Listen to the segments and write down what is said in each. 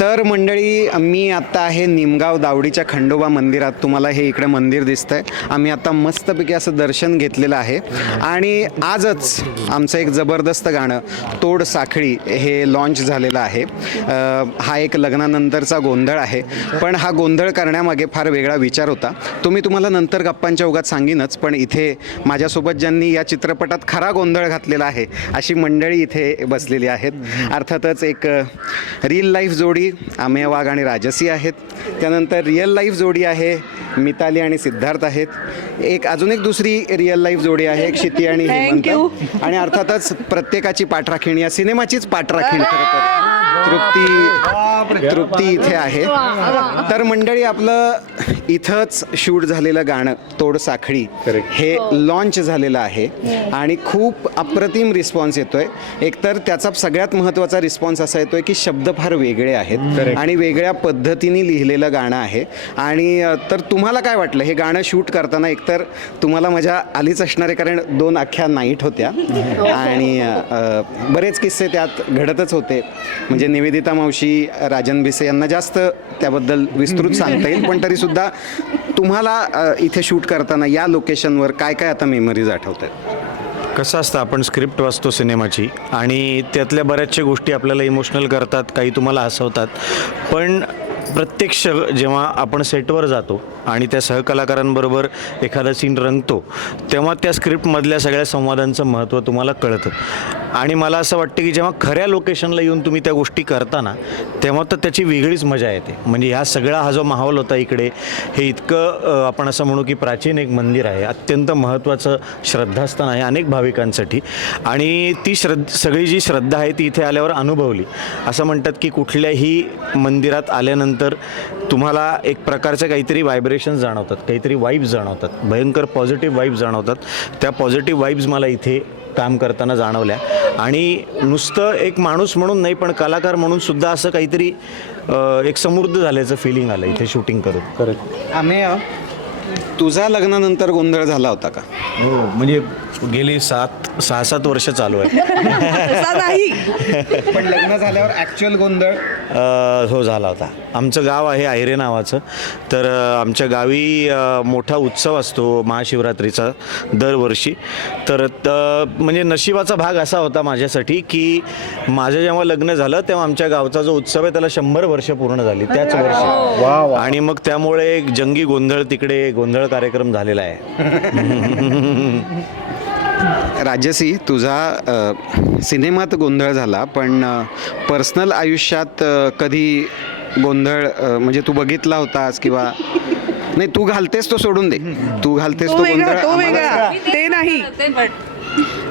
तर मंडळी मी आत्ता आहे निमगाव दावडीच्या खंडोबा मंदिरात. तुम्हाला हे इकडे मंदिर दिसतं आहे आम्ही आत्ता मस्तपैकी असं दर्शन घेतलेलं आहे. आणि आजच आमचं एक जबरदस्त गाणं तोड साखळी हे लॉन्च झालेलं आहे. हा एक लग्नानंतरचा गोंधळ आहे. पण हा गोंधळ करण्यामागे फार वेगळा विचार होता. तो मी तुम्हाला नंतर गप्पांच्या उगात सांगीनच पण इथे माझ्यासोबत ज्यांनी या चित्रपटात खरा गोंधळ घातलेला आहे अशी मंडळी इथे बसलेली आहेत. अर्थातच एक रिअल लाईफ जोडी अमेय वाघ आणि राजसी आहेत. त्यानंतर रिअल लाईफ जोडी आहे. मिताली आणि सिद्धार्थ आहेत. एक अजून एक दुसरी रिअल लाईफ जोडी आहे. एक शिती आणि हेमंत. आणि अर्थातच प्रत्येकाची पाठराखीण या सिनेमाचीच पाठराखीण खरं तर. तृप्ती तृप्ती इथे आहे. तर मंडळी आपलं इथंच शूट झालेलं गाणं तोड साखळी हे लॉन्च झालेलं आहे. आणि खूप अप्रतिम रिस्पॉन्स येतोय. एकतर त्याचा सगळ्यात महत्त्वाचा रिस्पॉन्स असा येतोय की शब्द फार वेगळे आहेत. आणि वेगळ्या पद्धतीने लिहिलेलं गाणं आहे. आणि तर तुम्हाला काय वाटलं? हे गाणं शूट करताना एकतर तुम्हाला मजा आलीच असणार आहे कारण दोन अख्ख्या नाईट होत्या. आणि अ, बरेच किस्से त्यात घडतच होते. म्हणजे निवेदिता मावशी राजन भिसे यांना जास्त त्याबद्दल विस्तृत सांगता येईल. पण तरीसुद्धा तुम्हाला इथे शूट करताना या लोकेशनवर काय काय आता मेमरीज आठवत आहेत? कसं असतं आपण स्क्रिप्ट वाचतो सिनेमाची आणि त्यातल्या बऱ्याचशा गोष्टी आपल्याला इमोशनल करतात काही तुम्हाला हसवतात. पण प्रत्यक्ष जेव्हा आपण सेटवर जातो आणि त्या सहकलाकारांबरोबर एखादा सीन रंगतो तेव्हा त्या स्क्रिप्टमधल्या सगळ्या संवादांचं महत्त्व तुम्हाला कळतं. आणि मला असं वाटतं की जेव्हा खऱ्या लोकेशनला येऊन तुम्ही त्या गोष्टी करताना तेव्हा तर त्याची वेगळीच मजा येते. म्हणजे ह्या सगळा हा जो माहोल होता इकडे हे इतकं आपण असं म्हणू की प्राचीन एक मंदिर आहे अत्यंत महत्त्वाचं श्रद्धास्थान आहे अनेक भाविकांसाठी. आणि ती श्रद्ध सगळी जी श्रद्धा आहे ती इथे आल्यावर अनुभवली. असं म्हणतात की कुठल्याही मंदिरात आल्यानंतर तुम्हाला एक प्रकारचं काहीतरी व्हायब्रेशन्स जाणवतात. काहीतरी वाईब्स जाणवतात. भयंकर पॉझिटिव्ह वाईब्स जाणवतात. त्या पॉझिटिव्ह वाईब्स मला इथे काम करताना जाणवल्या. आणि नुसतं एक माणूस म्हणून नाही पण कलाकार म्हणून सुद्धा असं काहीतरी एक समृद्ध झाल्याचं फिलिंग आलं इथे शूटिंग करून. करत अमेय तुझा लग्नानंतर गोंधळ झाला होता का? हो म्हणजे गेली सात सहा सात वर्ष चालू आहे तसा नाही. पण लग्न झाल्यावर ऍक्च्युअल गोंधळ? अ, हो झाला होता. आमचं गाव आहे आयरे नावाचं. तर अ, आमच्या गावी अ, मोठा उत्सव असतो महाशिवरात्रीचा दरवर्षी. तर त- म्हणजे नशिबाचा भाग असा होता माझ्यासाठी की माझं जेव्हा लग्न झालं तेव्हा आमच्या गावचा जो उत्सव आहे त्याला शंभर वर्ष पूर्ण झाली. त्याच वर्षी. आणि मग त्यामुळे एक जंगी गोंधळ तिकडे गोंधळ कार्यक्रम झालेला आहे. राजसी तुझा सिनेमात गोंधळ झाला पण पर्सनल आयुष्यात कधी गोंधळ म्हणजे तू बघितला होतास किंवा नाही तू घालतेस तो सोडून दे. तू घालतेस तो तो गोंधळ तो आम्हाला- वेगळा. ते नाही.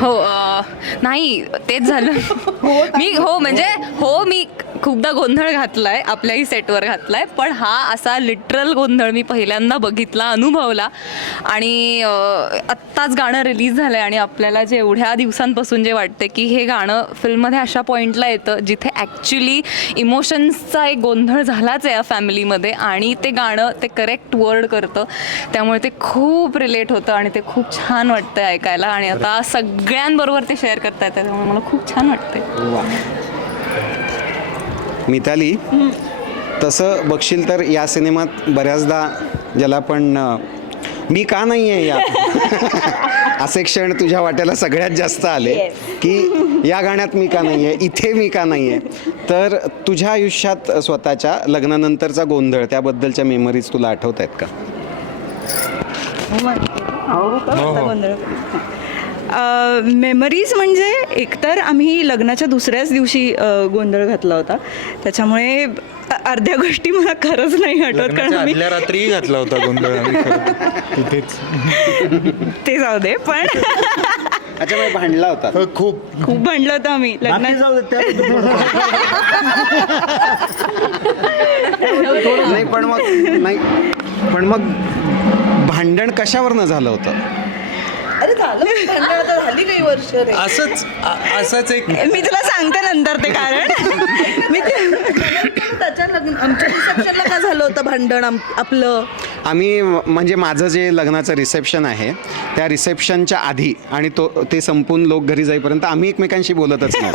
हो अं, नाही तेच झालं. मी हो म्हणजे हो मी खूपदा गोंधळ घातलाय आपल्याही सेटवर घातलाय पण हा असा लिटरल गोंधळ मी पहिल्यांदा बघितला अनुभवला. आणि अं, आत्ताच गाणं रिलीज झालंय आणि आपल्याला जे एवढ्या दिवसांपासून जे वाटते की हे गाणं फिल्ममध्ये अशा पॉईंटला येतं जिथे ॲक्च्युली इमोशन्सचा एक गोंधळ झालाच आहे या फॅमिलीमध्ये आणि ते गाणं ते करेक्ट वर्ड करतं. त्यामुळे ते खूप रिलेट होतं आणि ते खूप छान वाटतं ऐकायला. आणि आता सगळ्यांबरोबर ते शेअर करता येतं त्यामुळे मला खूप छान वाटते मिताली तसं बघशील तर या सिनेमात बऱ्याचदा ज्याला आपण अ, मी का नाही आहे या? असे क्षण तुझ्या वाट्याला सगळ्यात जास्त आले की या गाण्यात मी का नाही आहे इथे मी का नाही आहे तर तुझ्या आयुष्यात स्वतःच्या लग्नानंतरचा गोंधळ त्याबद्दलच्या मेमरीज तुला आठवत. आहेत का मेमरीज म्हणजे एकतर आम्ही लग्नाच्या दुसऱ्याच दिवशी गोंधळ घातला होता. त्याच्यामुळे अर्ध्या गोष्टी मला खरंच नाही आठवत कारण आम्ही रात्रीही घातला होता गोंधळ ते जाऊ दे पण अच्छा भांडला होता. खूप. खूप भांडलो होतो आम्ही लग्नात. नाही पण मग नाही पण मग भांडण कशावरनं झालं होतं? अरे झालं आता झाली काही वर्ष रे. असंच असंच एक मी तुला सांगते नंतर ते कारण. मी ते- त्याच्या लग्न आमच्या रिसेप्शनला का झालं होतं भांडण आम- आपलं? आम्ही म्हणजे माझं जे लग्नाचं रिसेप्शन आहे त्या रिसेप्शनच्या आधी आणि तो ते संपून लोक घरी जाईपर्यंत आम्ही एकमेकांशी बोलतच नाही.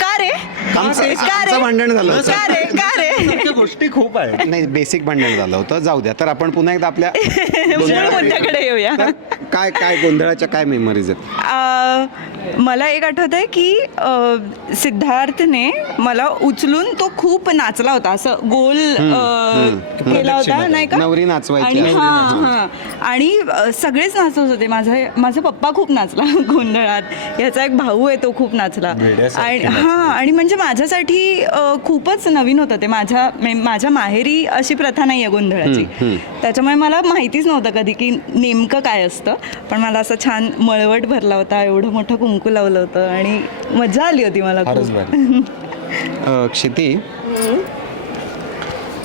का रे? आमचं का रे? आमचं भांडण झालं होतं. का रे? का रे? सारख्या गोष्टी खूप आहेत. नाही बेसिक भांडण झालं होतं. जाऊ द्या. तर आपण पुन्हा एकदा आपल्या मूळ मुद्द्याकडे येऊया. तर काय काय गोंधळाच्या काय मेमरीज आहेत? आ, मला एक आठवत आहे की अ, सिद्धार्थने मला उचलून तो खूप नाचला होता. असं गोल अ, केला होता नाही का? नवरी नाचवायची आणि. हां हां. आणि अ, सगळेच नाचत होते. माझा माझा पप्पा खूप नाचला गोंधळात. याचा एक भाऊ आहे तो खूप नाचला. आणि हां आणि म्हणजे माझ्यासाठी खूपच नवीन होतं ते. माझ्या माझ्या माहेरी अशी प्रथा नाही आहे गोंधळाची त्याच्यामुळे मला माहितीच नव्हतं कधी की नेमकं काय असतं. पण मला असं छान मळवट भरला होता एवढं मोठं कुंकू लावलं होतं आणि मजा आली होती मला खूप. क्षिती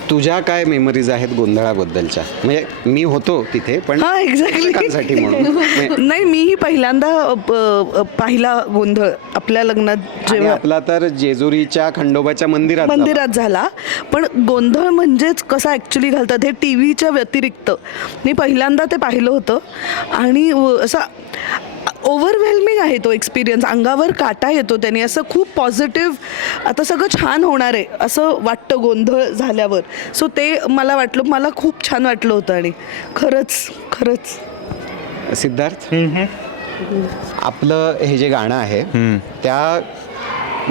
तुझ्या काय मेमरीज आहेत गोंधळाबद्दलच्या? म्हणजे मी होतो तिथे पण हा एक्झॅक्टली म्हणून. म्हणजे- नाही मीही पहिल्यांदा अ, प- अ, पाहिला गोंधळ आपल्या लग्नात आणि जेव्हा आपला तर जेजुरीच्या खंडोबाच्या मंदिरात झाला. मंदिरात झाला. पण गोंधळ म्हणजेच कसा ॲक्च्युली घालतात हे टी व्हीच्या व्यतिरिक्त. मी पहिल्यांदा ते पाहिलं होतं. आणि व- असा ओव्हरवेल्मिंग आहे तो एक्सपिरियन्स अंगावर काटा येतो त्याने. असं खूप पॉझिटिव्ह आता सगळं छान होणार आहे असं वाटतं गोंधळ झाल्यावर. सो ते मला वाटलं मला खूप छान वाटलं होतं आणि खरंच खरंच. सिद्धार्थ आपलं हे जे गाणं आहे त्या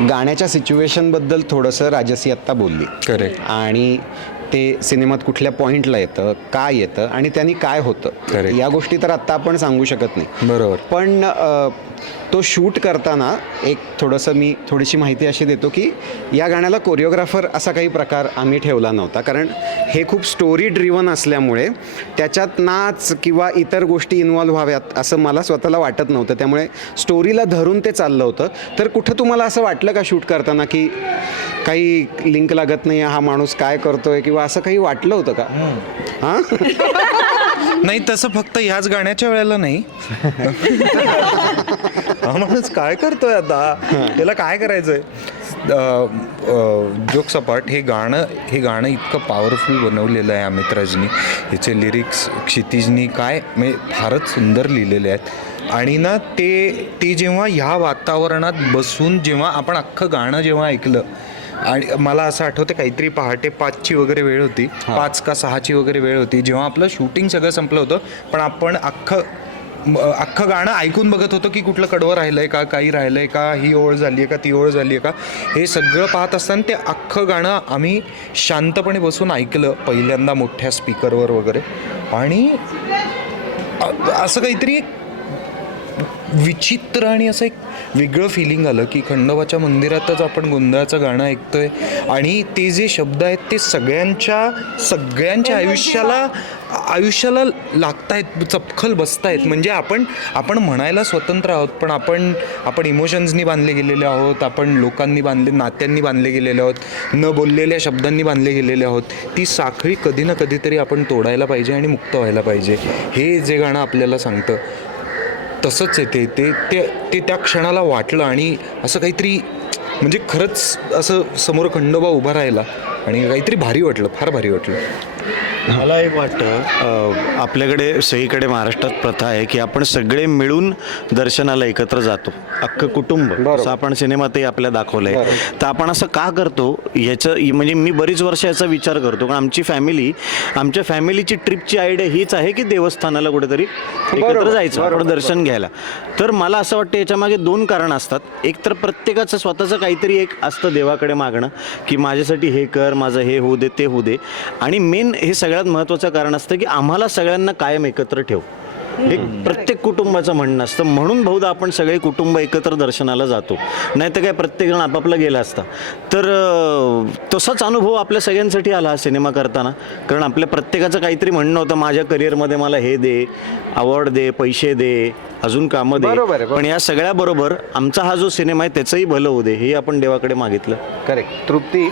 गाण्याच्या सिच्युएशनबद्दल थोडंसं राजसी आत्ता बोलली. Correct. आणि ते सिनेमात कुठल्या पॉईंटला येतं काय येतं आणि त्यांनी काय होतं. या गोष्टी तर आत्ता आपण सांगू शकत नाही. बरोबर. पण तो शूट करताना एक थोडंसं मी थोडीशी माहिती अशी देतो की या गाण्याला कोरिओग्राफर असा काही प्रकार आम्ही ठेवला नव्हता. कारण हे खूप स्टोरी ड्रिवन असल्यामुळे त्याच्यात नाच किंवा इतर गोष्टी इन्वॉल्व्ह व्हाव्यात असं मला स्वतःला वाटत नव्हतं. त्यामुळे स्टोरीला धरून ते चाललं होतं. तर कुठं तुम्हाला असं वाटलं का शूट करताना की काही लिंक लागत नाही हा माणूस काय करतोय किंवा असं काही वाटलं होतं का? हां. नाही तसं फक्त ह्याच गाण्याच्या वेळेला नाही. हा माणूस काय करतोय आता? त्याला काय करायचंय? जोक सपाट हे गाणं हे गाणं इतकं पॉवरफुल बनवलेलं आहे अमित राजनी ह्याचे लिरिक्स क्षितिजनी काय म्हणजे फारच सुंदर लिहिलेले आहेत. आणि ना ते ते जेव्हा ह्या वातावरणात बसून जेव्हा आपण अख्खं गाणं जेव्हा ऐकलं आणि मला असं आठवतं काहीतरी पहाटे पाचची वगैरे वेळ होती. पाच का सहाची वगैरे वेळ होती. जेव्हा आपलं शूटिंग सगळं संपलं होतं पण आपण अख्खं अख्खं गाणं ऐकून बघत होतो की कुठलं कडवं राहिलंय का काही राहिलंय का ही ओळ झाली आहे का ती ओळ झाली आहे का? हे सगळं पाहत असताना ते अख्खं गाणं आम्ही शांतपणे बसून ऐकलं पहिल्यांदा मोठ्या स्पीकरवर वगैरे. आणि असं काहीतरी विचित्र आणि असं एक वेगळं फिलिंग आलं की खंडोबाच्या मंदिरातच आपण गोंधळाचं गाणं ऐकतोय. आणि ते जे शब्द आहेत ते सगळ्यांच्या सगळ्यांच्या आयुष्याला आयुष्याला लागतायत चपखल बसतायत. म्हणजे आपण आपण म्हणायला स्वतंत्र आहोत पण आपण आपण इमोशन्सनी बांधले गेलेले आहोत आपण लोकांनी बांधले नात्यांनी बांधले गेलेले आहोत न बोललेल्या शब्दांनी बांधले गेलेले आहोत. ती साखळी कधी ना कधीतरी आपण तोडायला पाहिजे आणि मुक्त व्हायला पाहिजे. हे जे गाणं आपल्याला सांगतं तसंच आहे ते ते ते ते त्या क्षणाला वाटलं आणि असं काहीतरी म्हणजे खरंच असं समोर खंडोबा उभा राहिला आणि काहीतरी भारी वाटलं फार भारी वाटलं. मला एक वाटतं आपल्याकडे सगळीकडे महाराष्ट्रात प्रथा आहे की आपण सगळे मिळून दर्शनाला एकत्र जातो. अख्खं कुटुंब असं आपण सिनेमातही आपल्या दाखवलं आहे तर आपण असं का करतो? याचं म्हणजे मी बरीच वर्ष याचा विचार करतो. कारण आमची फॅमिली आमच्या फॅमिलीची ट्रिपची आयडिया हीच आहे की देवस्थानाला कुठेतरी एकत्र जायचं आपण दर्शन घ्यायला. तर मला असं वाटतं याच्यामागे दोन कारण असतात. एक तर प्रत्येकाचं स्वतःचं काहीतरी एक असतं देवाकडे मागणं की माझ्यासाठी हे कर माझं हे होऊ दे ते होऊ दे. आणि मेन हे सगळ्यात महत्त्वाचं कारण असतं की आम्हाला सगळ्यांना कायम एकत्र ठेव. हे प्रत्येक कुटुंबाचं म्हणणं असतं. म्हणून बहुधा आपण सगळे कुटुंब एकत्र दर्शनाला जातो. नाही तर काय प्रत्येकजण आपापला गेला असता. तर तसाच अनुभव आपल्या सगळ्यांसाठी आला हा सिनेमा करताना. कारण आपल्या प्रत्येकाचं काहीतरी म्हणणं होतं माझ्या करिअरमध्ये मला हे दे अवॉर्ड दे पैसे दे अजून कामं दे. पण या सगळ्याबरोबर आमचा हा जो सिनेमा आहे त्याचंही भलं होऊ दे हे आपण देवाकडे मागितलं. करेक्ट. तृप्ती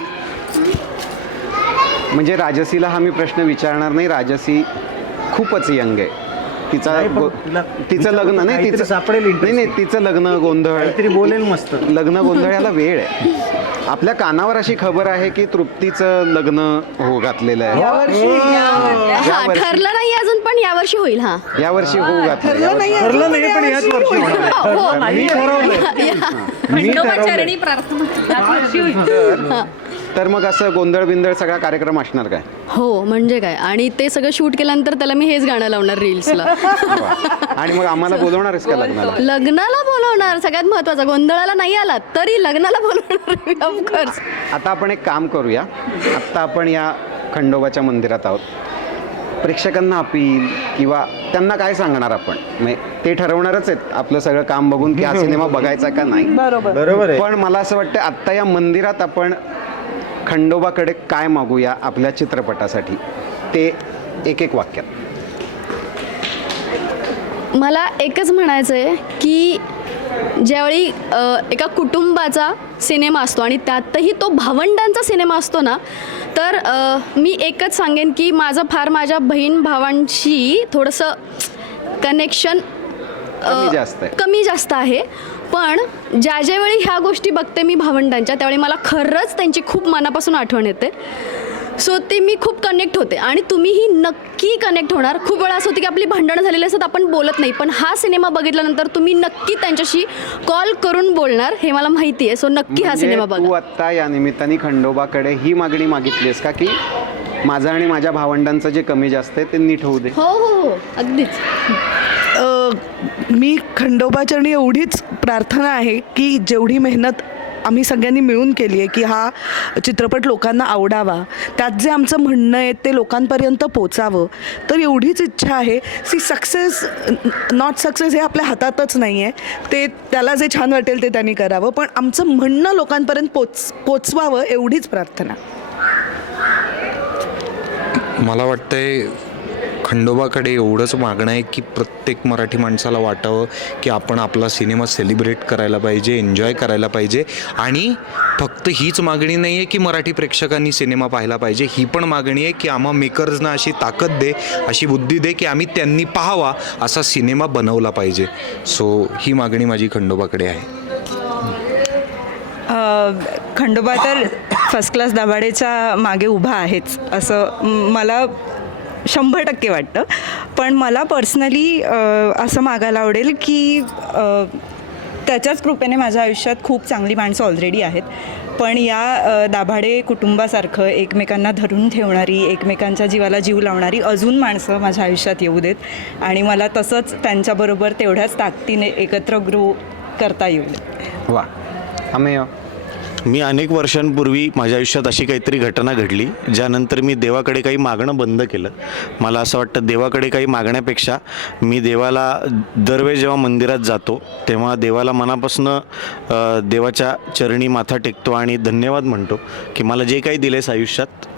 म्हणजे राजसीला हा मी प्रश्न विचारणार नाही. राजसी खूपच यंग आहे. तिचा तिचं लग्न नाही तिचं सापडेल. नाही नाही तिचं लग्न गोंधळ काहीतरी बोलेल मस्त. लग्न गोंधळ याला वेळ आहे. आपल्या कानावर अशी खबर आहे की तृप्तीचं लग्न हो घातलेलं आहे. हा. ठरलं नाही अजून पण यावर्षी होईल हा. यावर्षी होऊ घातलं ठरलं नाही पण याच वर्षी आहे. हो मी तर मग असं गोंधळ बिंदळ सगळा कार्यक्रम असणार काय? हो म्हणजे काय? आणि ते सगळं शूट केल्यानंतर त्याला मी हेच गाणं लावणार रील्सला. आणि मग आम्हाला बोलवणारच का लग्नाला? लग्नाला बोलवणार सगळ्यात महत्वाचं. गोंधळाला नाही आला तरी लग्नाला बोलवणार ऑफकोर्स आता आपण एक काम करूया. आत्ता आपण या खंडोबाच्या मंदिरात आहोत. प्रेक्षकांना अपील किंवा त्यांना काय सांगणार आपण? म्हणजे ते ठरवणारच आहेत. आपलं सगळं काम बघून की हा सिनेमा बघायचा का नाही. बरोबर. बरोबर आहे. पण मला असं वाटतं आत्ता या मंदिरात आपण खंडोबाकडे काय मागूया आपल्या चित्रपटासाठी? ते एक एक वाक्यात. मला एकच म्हणायचं आहे की ज्यावेळी एका कुटुंबाचा सिनेमा असतो आणि त्यातही तो भावंडांचा सिनेमा असतो ना तर मी एकच सांगेन की माझं फार माझ्या बहीण भावांशी थोडंसं कनेक्शन कमी जास्त आहे. पण ज्या ज्यावेळी ह्या गोष्टी बघते मी भावंडांच्या त्यावेळी मला खरंच त्यांची खूप मनापासून आठवण येते. सो ते मी खूप कनेक्ट होते. आणि तुम्हीही नक्की कनेक्ट होणार. खूप वेळा असं होतं की आपली भांडणं झालेली असतात आपण बोलत नाही. पण हा सिनेमा बघितल्यानंतर तुम्ही नक्की त्यांच्याशी कॉल करून बोलणार हे मला माहिती आहे. सो नक्की हा म्हणजे सिनेमा तू बघा आत्ता या निमित्ताने खंडोबाकडे ही मागणी मागितलीस का की माझं आणि माझ्या भावंडांचं जे कमी जास्त आहे ते नीट होऊ दे? हो हो हो. अगदीच. मी खंडोबाचरणी एवढीच प्रार्थना आहे की जेवढी मेहनत आम्ही सगळ्यांनी मिळून केली आहे की हा चित्रपट लोकांना आवडावा. त्यात जे आमचं म्हणणं आहे ते लोकांपर्यंत पोचावं. तर एवढीच इच्छा आहे. सी सक्सेस नॉट सक्सेस हे आपल्या हातातच नाही आहे ते त्याला जे छान वाटेल ते त्यांनी करावं. पण आमचं म्हणणं लोकांपर्यंत पोच पोचवावं एवढीच प्रार्थना. मला वाटतंय खंडोबाकडे एवढंच मागणं आहे की प्रत्येक मराठी माणसाला वाटावं की आपण आपला सिनेमा सेलिब्रेट करायला पाहिजे एन्जॉय करायला पाहिजे. आणि फक्त हीच मागणी नाही आहे की मराठी प्रेक्षकांनी सिनेमा पाहायला पाहिजे. ही पण मागणी आहे की आम्हा मेकर्सना अशी ताकद दे अशी बुद्धी दे की आम्ही त्यांनी पाहावा असा सिनेमा बनवला पाहिजे. सो ही मागणी माझी खंडोबाकडे आहे. खंडोबा तर फर्स्ट क्लास दाभाडेच्या मागे उभा आहेच. असं मला शंभर टक्के वाटतं. पण मला पर्सनली असं मागायला आवडेल की त्याच्याच कृपेने माझ्या आयुष्यात खूप चांगली माणसं ऑलरेडी आहेत. पण या दाभाडे कुटुंबासारखं एकमेकांना धरून ठेवणारी एकमेकांच्या जीवाला जीव लावणारी अजून माणसं माझ्या आयुष्यात येऊ देत. आणि मला तसंच त्यांच्याबरोबर तेवढ्याच ताकदीने एकत्र ग्रो करता येऊ देत. वा. आम्ही मी अनेक वर्षांपूर्वी माझ्या आयुष्यात अशी काहीतरी घटना घडली ज्यानंतर मी देवाकडे काही मागणं बंद केलं. मला असं वाटतं देवाकडे काही मागण्यापेक्षा मी देवाला दरवेळ जेव्हा मंदिरात जातो तेव्हा देवाला मनापासून देवाच्या चरणी माथा टेकतो आणि धन्यवाद म्हणतो की मला जे काही दिलेस आयुष्यात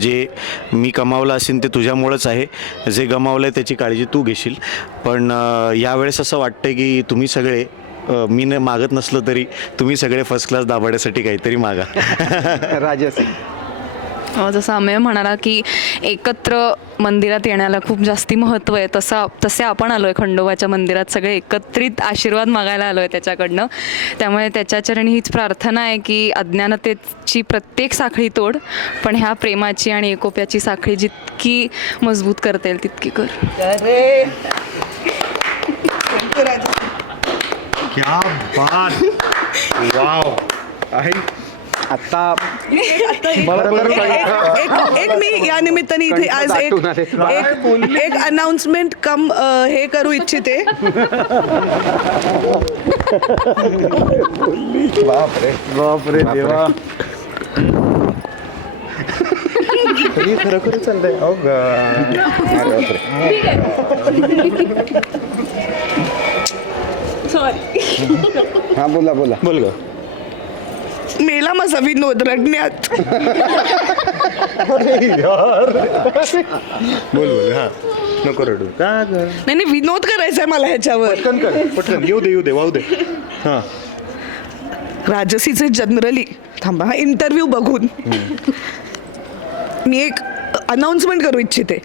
जे मी कमावलं असेल ते तुझ्यामुळंच आहे जे गमावलं आहे त्याची काळजी तू घेशील. पण यावेळेस असं वाटतं की तुम्ही सगळे अ, मी न मागत नसलं तरी तुम्ही सगळे फर्स्ट क्लास दाबाड्यासाठी काहीतरी मागा. राजसी अ, जसं अमेय म्हणाला की एकत्र मंदिरात येण्याला खूप जास्ती महत्त्व आहे. तसं तसे आपण आलो आहे खंडोबाच्या मंदिरात. सगळे एकत्रित आशीर्वाद मागायला आलो आहे त्याच्याकडनं. त्यामुळे त्याच्या चरणी हीच प्रार्थना आहे की अज्ञानतेची प्रत्येक साखळी तोड पण ह्या प्रेमाची आणि एकोप्याची साखळी जितकी मजबूत करता येईल तितकी कर. क्या बात! वाव! आहे आत्ता एक एक मी या निमित्ताने इथे आज एक. एक एक अनाउन्समेंट कम अ, हे करू इच्छिते. बापरे. देवा. खरोखर चाललंय अहो हा बोला बोला. बोल ग. मेला माझा विनोद रडण्यात. बोल बोल हा. नको रडू. का ग? नाही नाही, विनोद करायचा आहे मला ह्याच्यावर. पटकन कर पटकन. येऊ दे येऊ दे वाहू दे. हां. राजसीचे जनरली थांबा हा इंटरव्ह्यू बघून. मी एक अनाउन्समेंट करू इच्छिते.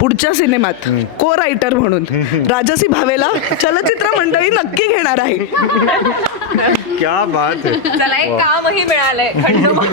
पुढच्या सिनेमात को रायटर म्हणून. राजसी भावेला चलचित्र मंडळी नक्की घेणार आहे. क्या बात है चला एक कामही मिळालंय. खंडोबा